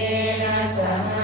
เน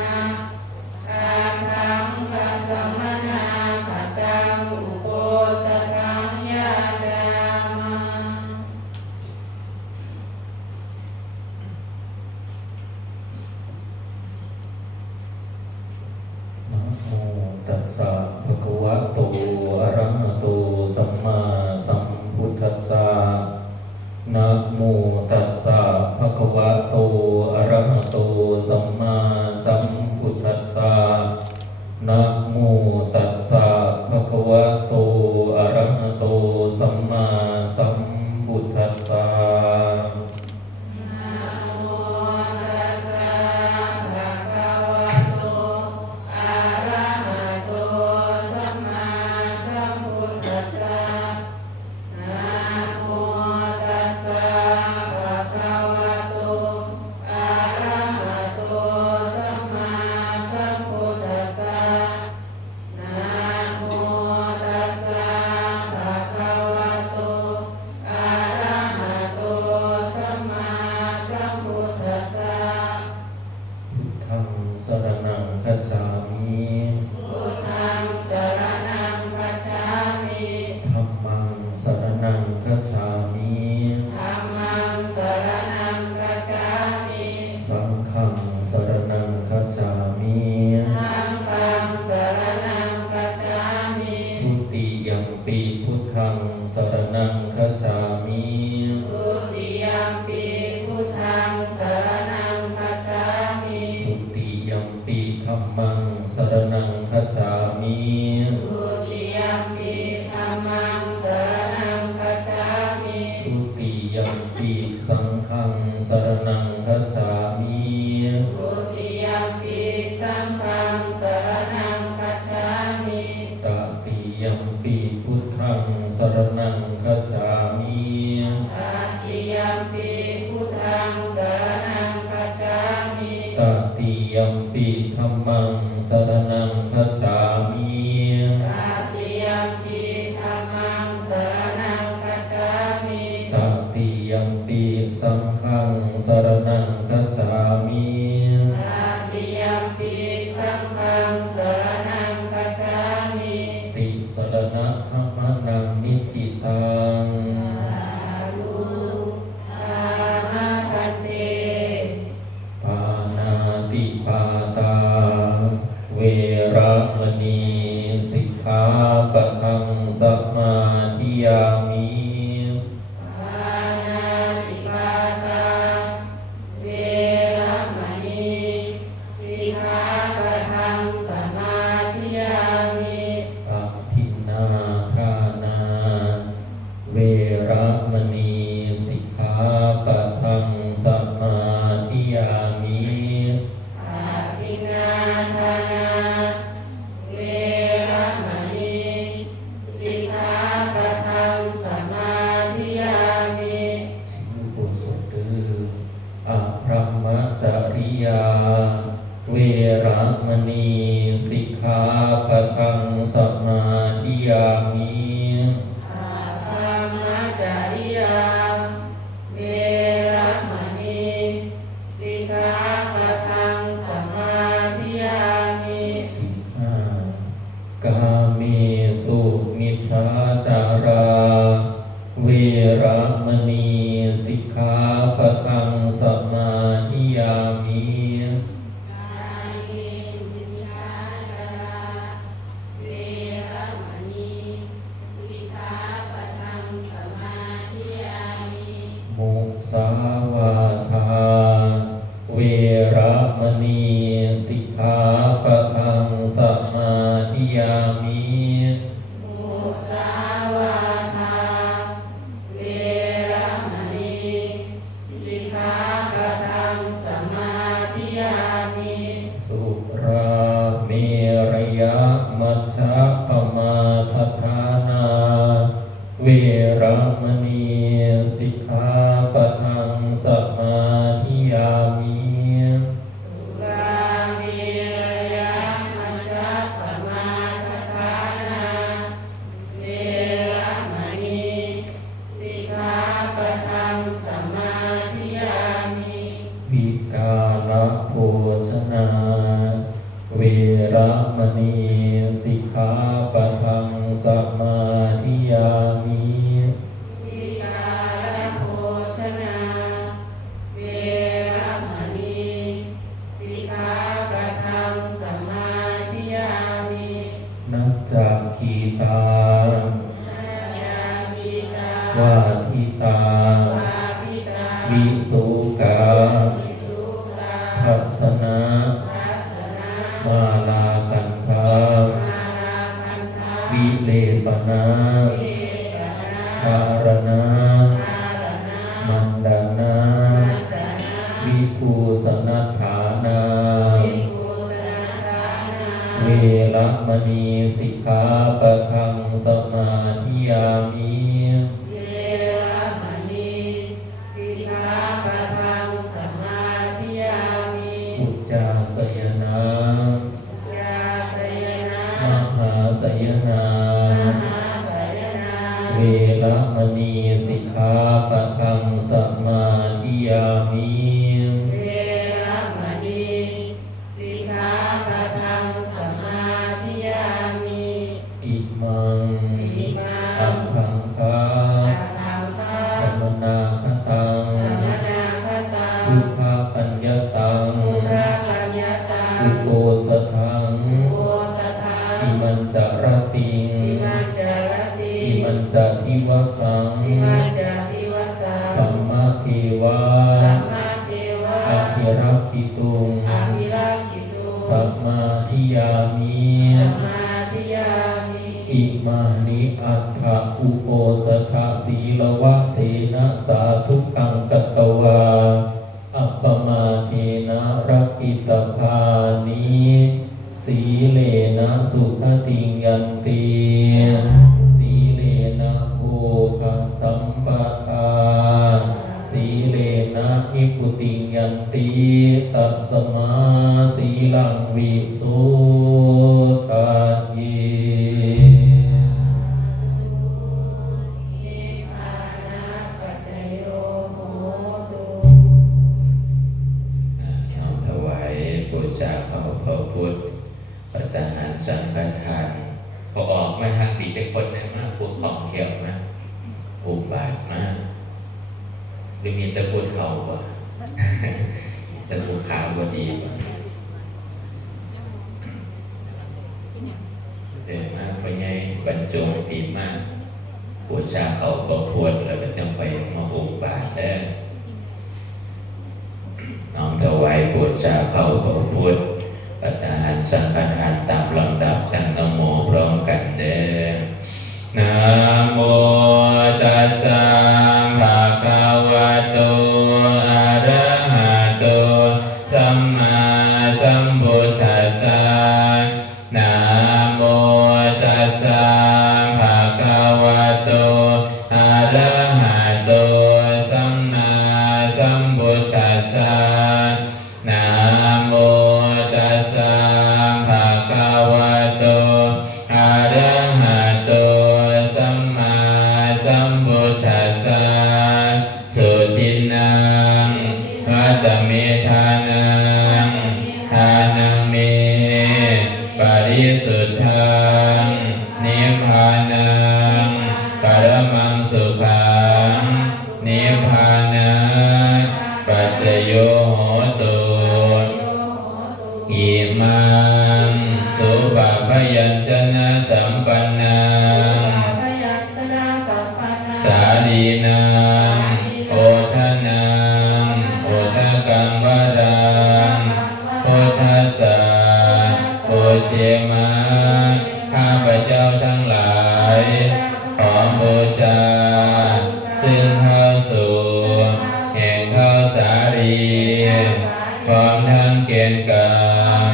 นั Amen. ปะทังสม iman jarati iman jarati iman jati wasang. Iman ติตัสมาสีลังวิสุตายบูชาพระพุทธปัตตาหารสังฆทานพอออกมาทางปีจะคน จะมูกขาวก็ดีกว่าเดินมาไปง่ายบรรจงปีมากปวดชาเขาก็ปวดแล้วก็จำไปมาหุบาทได้น้องถวายปวดชาเขาก็ปวดปัตหารสังฆานตามลำดับกันงนโมพร้อมกันเด้นะโมตัสสะ งพุทธกังวรังพุทัสสะพุเชมะข้าพเจ้าทั้งหลายขอบูชา ซึ่งเข้าสู่แห่งข้าสารีพร้มทั้งเกณฑ์กรรม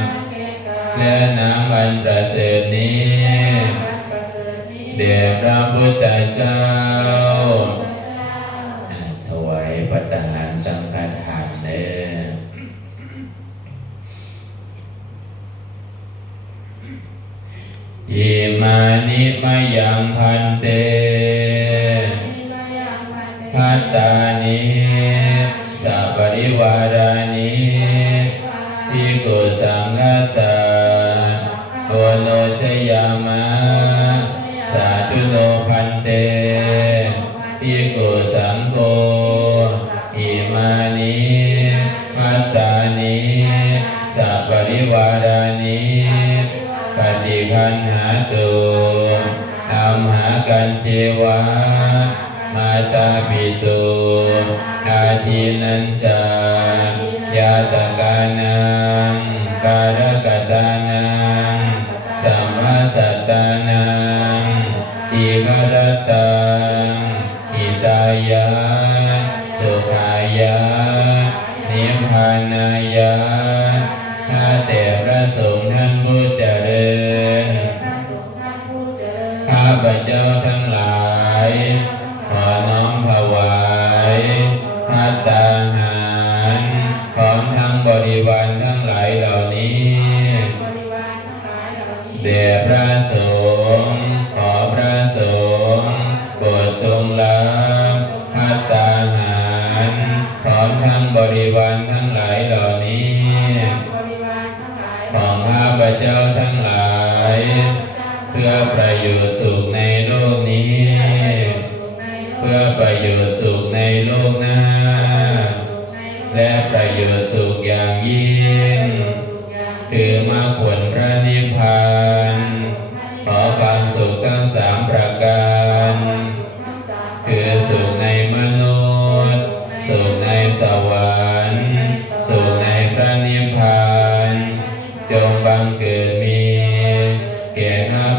และน้ำอันประเสริฐนี้เดชพระพุทธเจ้า ยังพันเตพัตตานิสัปริวารานิทิโกจังฆสา กันเทวามาตาปิตุอาทินันจายาตา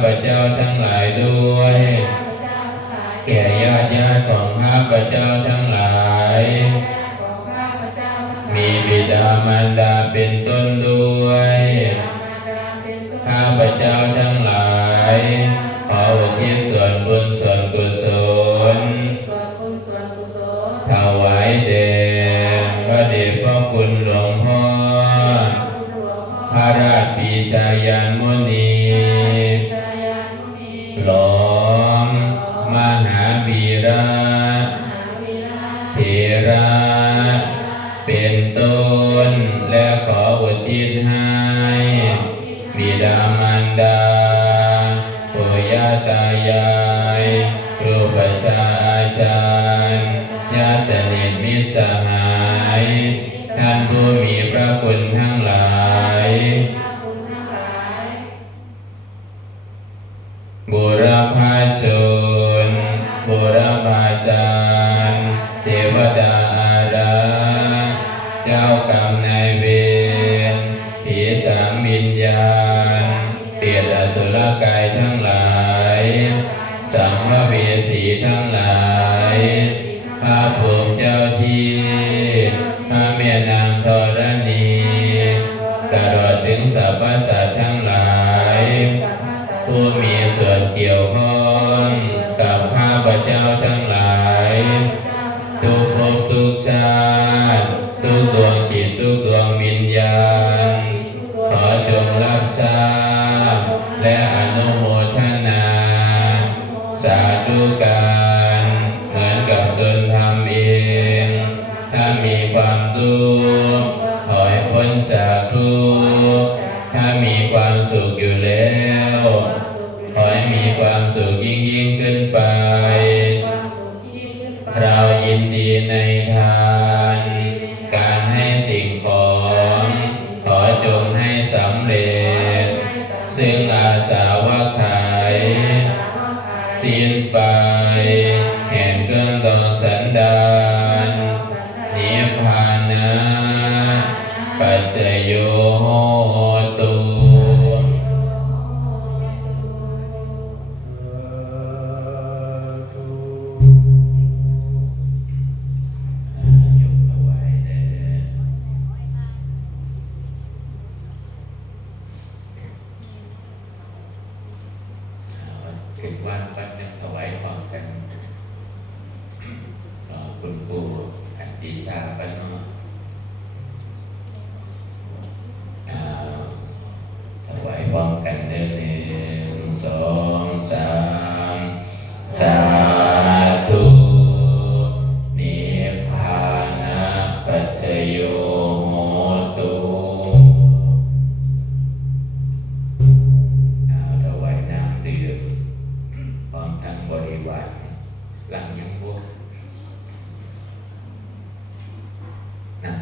พเจ้าทั้งหลายด้วย แก่ญาติญาติของข้าพเจ้าทั้งหลาย มีบิดามารดาเป็นต้นด้วย ข้าพเจ้าทั้งหลาย ขออุทิศส่วนบุญส่วนกุศลถวายแด่พระเดชพระคุณหลวงพ่อพระราชปีชายันมุ ญและขออุทิศให้บิดามา ผมเจ้ที 关注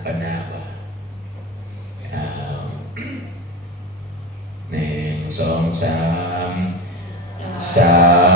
pendapat. หนึ่งสองสามสาม